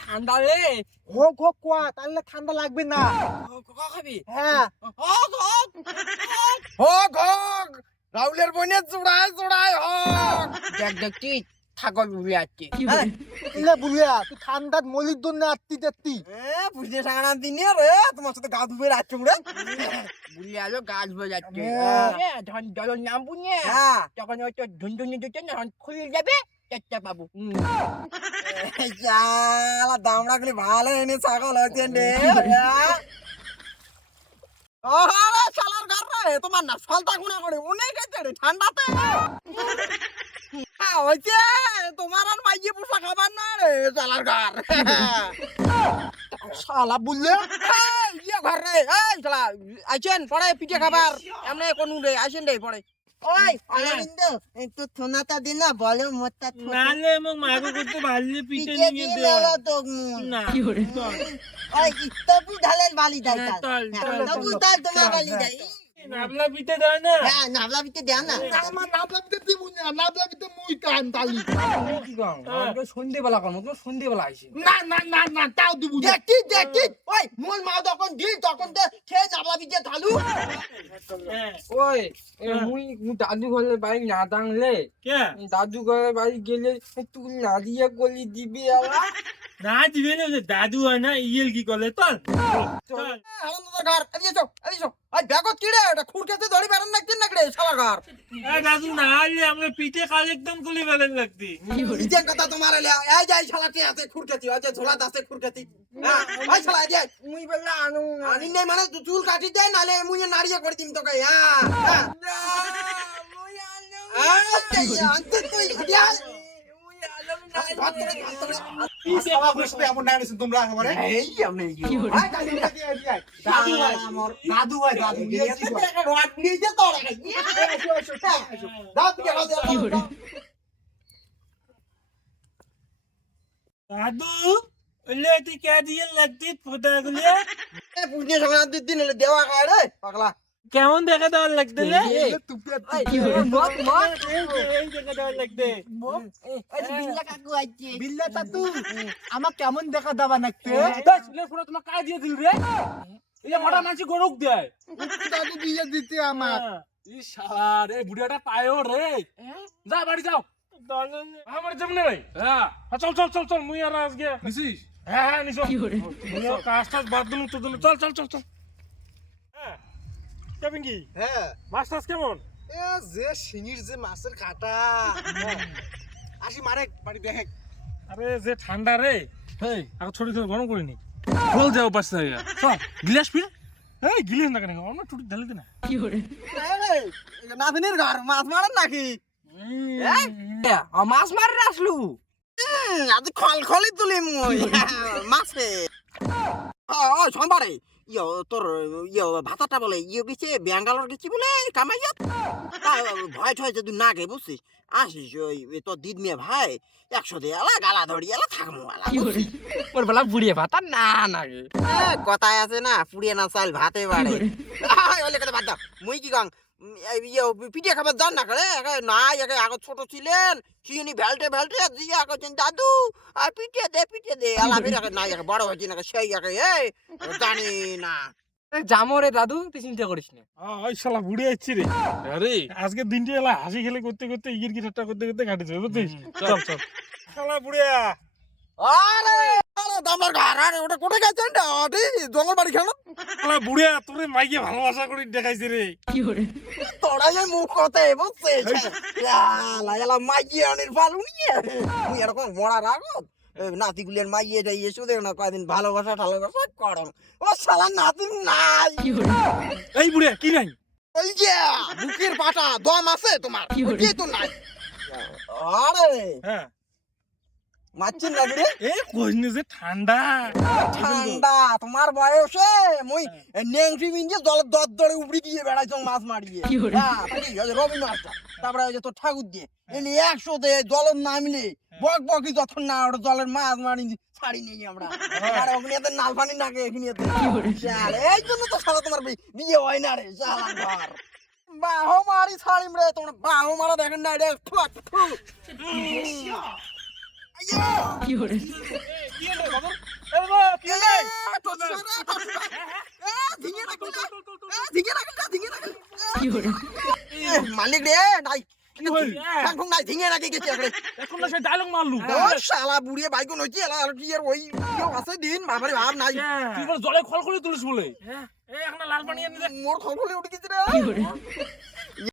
ঠান্ডা রে। হোক হোক কোয়া তাহলে ঠান্ডা লাগবে না। খাবি? হ্যাঁ। হক হক হোক হোক রাহুলের বোনের চূড়ায় চূড়ায় হোক দেখ দেখ তুই ছাগল উড়ে যাচ্ছে হ্যাঁ, ইলে তুই ঠান্ডাত মলির জন্য আত্মি হ্যাঁ বুঝতে সাংনা দিন রে তোমার সাথে গা ধুবে রাখছে উড়ে বুড়ি আলো গাছ বোঝাচ্ছে হ্যাঁ। যখন জল নামবো না হ্যাঁ। তখন হয়তো ঝুনঝুনি দিচ্ছে না তখন খুলে যাবে চেষ্টা পাবো। দামড়া গুলি ভালো এনে ছাগল হচ্ছে রে শালা বুঝলে? ইয়ে ঘর এই শালা পড়ে পিঠে খাবার। এমনি কোন রে আইছেন রে পড়ে। ওই অরবিন্দ একটু থোনাটা দিন না বলো মোটটা নালে মাগো করতে ভাললে নিয়ে দে। তো মুন না। ওই তবু ঢালের বালি দেয় হ্যাঁ। তল, হ্যাঁ, তল, তবু তল। তোমার বালি দেয়। নাবলা পিঠে দেয় না। হ্যাঁ নাবলা পিঠে দেয় না। আমার নাবলা বিতে দিব না নাবলা বিতে মুই কান তালি। কি কম? তো সন্ধ্যেবেলা আইসি। না না না না তাও দিব দেখি দেখি। ওই মোর মা যখন দি তখন তো খেয়ে নাবলা পিঠে ঢালু। হ্যাঁ। ওই। মুই মুই দাদু ঘরের বাড়ি না দাঁড়লে দাদু ঘরের বাড়ি গেলে তুই না দিয়ে গলি দিবি আবার না ওই দাদু হয় না ইয়েল কি করে চল। চল। ঘর এদিকে এসো এদিকে এসো। ওই ব্যাগত কি রে এটা খুরকেতে ধরি বেড়ান না কিন না রে শালা ঘর? এ দাদু না হলে আমরা পিঠে কাল একদম করে ফেলেন লাগতি। ইজেন কথা তোমার এলে এই যাই শালাটি আছে ওই যে ঝোলা দাসে খুরকেতি হ্যাঁ ওই শালা এই যাই। মুই বললা আনু আনি নাই মানে চুল কাটি দে নালে মুই নাড়িয়ে করে দিম তোকে হ্যাঁ। হ্যাঁ মুই আনু আনতে তুই দাদু ওলে তুই কে দিয়ে লাগতি ফোটা গুলি পুজনে সংক্রান্তির দিন দেওয়া খায় রে, পাগলা। কেমন দেখা দেওয়ার লাগতে লাগতে আমার কেমন দেখা দাবা নাকতে ফোটা তোমার কাজ দিয়ে দিল রে। এই মোটা মাছি গরুক দেয় দাদু দিয়ে দিতে আমার ই শালার এই বুড়াটা পায়ও রে। যা বাড়ি যাও। আমার যেমন ভাই হ্যাঁ। চল চল চল চল মুই আর আজকে নিছিস? হ্যাঁ হ্যাঁ নিছো। কাজ টাজ বাদ দিলুম তো চল চল চল চল। হ্যাঁ কেমন কি? হ্যাঁ। মাছ টাছ কেমন? এ যে শিঙির যে মাছের কাটা। আসি মারে বাড়ি দেখে। আরে যে ঠান্ডা রে হেই আর ছোট ছোট গরম করিনি। খোল যাও পাশে থেকে চল গিলাস পিল এই গিলাস না কেন? আমরা টুটি ঢালে দে না। নাতনির ঘর মাছ মারেন নাকি? মাছ মারে আসলু। আজ খল খলি তুলি মুই। মাছে। ও সোমবারে। ইয়ো তোর ইয় ভাতাটা বলে ইয়ো গেছে ব্যাঙ্গালোর গেছি বলে কামাইয়া তা ভয় ঠয় যদি না গে বুঝছিস? আসিস ওই তোর দিদ মেয়ে ভাই একশো দিয়ে এলা গালা ধরি এলা থাকমু এলা ওর বেলা বুড়িয়ে ভাতা না না এ, কথায় আছে না পুড়িয়ে না চাল ভাতে বাড়ে। ওই কথা বাদ দাও। মুই কি ইয়ে পিঠে খাবার জান না করে একে না একে আগে ছোট ছিলেন সিনি ভেলটে ভেলটে দিয়ে করছেন দাদু আর পিঠে দে পিঠে দে। আলা ফির একে না একে বড় হয়েছে না সেই একে এই জানি না। জামো রে দাদু তুই চিন্তা করিস না। ওই শালা বুড়ে রে। আরে। আজকে দিনটি এলা হাসি খেলে করতে করতে ইগির কি ঠাট্টা করতে করতে কাটিছে বুঝছিস? চল চল। শালা বুড়িয়া। আরে আরে দামার ঘর আরে ওটা কোটে গেছেন জঙ্গল বাড়ি খেলো শালা তোরে মাইকে ভালোবাসা করে দেখাইছে রে। তোরা যে মুখ করতে বুঝছিস এলা এলা মাইয়ে অনির নিয়ে এরকম মরার আগত নাতিগুলির মাইয়ে যাইয়ে শুধু না কয়দিন ভালোবাসা টালোবাসা করম। ও শালা নাতি নাই। এই বুড়িয়া কি নাই? ওই যে বুকের পাটা দম আছে তোমার ওই তো নাই। আরে হ্যাঁ। মারছিন রে এ কইনি যে ঠান্ডা। ঠান্ডা তোমার বয়সে মুই নেংটি মিঞ্জে জল দর দরে উপড়ি দিয়ে বেড়াইছ মাছ মারিয়ে। হ্যাঁ, রবি মাছটা। তারপরে ওই যে তোর ঠাকুর দিয়ে। এলি একশো দে জলের নামলে বক বকি যখন না ওটা জলের মাছ মারি ছাড়ি নেই আমরা। আর ওখানে এতে নাল পানি নাকে এখানে এতে এই জন্য তো শালা তোমার বি- বিয়ে হয় না রে শালা ঘর। বাহো মারি ছাড়িম রে তোমরা বাহো মারা দেখেন না রে মালিক রে নাই ঠুং নাই ঝিঙে রাখি গেছি এখন না সে ডায়লগ মারলু ও শালা বুড়িয়ে বাইকন হইছি এলা আর কি আর ওই কেউ আছে দিন বাবারে ভাব নাই তুই বলে জলে খল করে তুলিস বলে এ এখন লাল পানি এনে মোর খলখলে উঠে গেছে রে।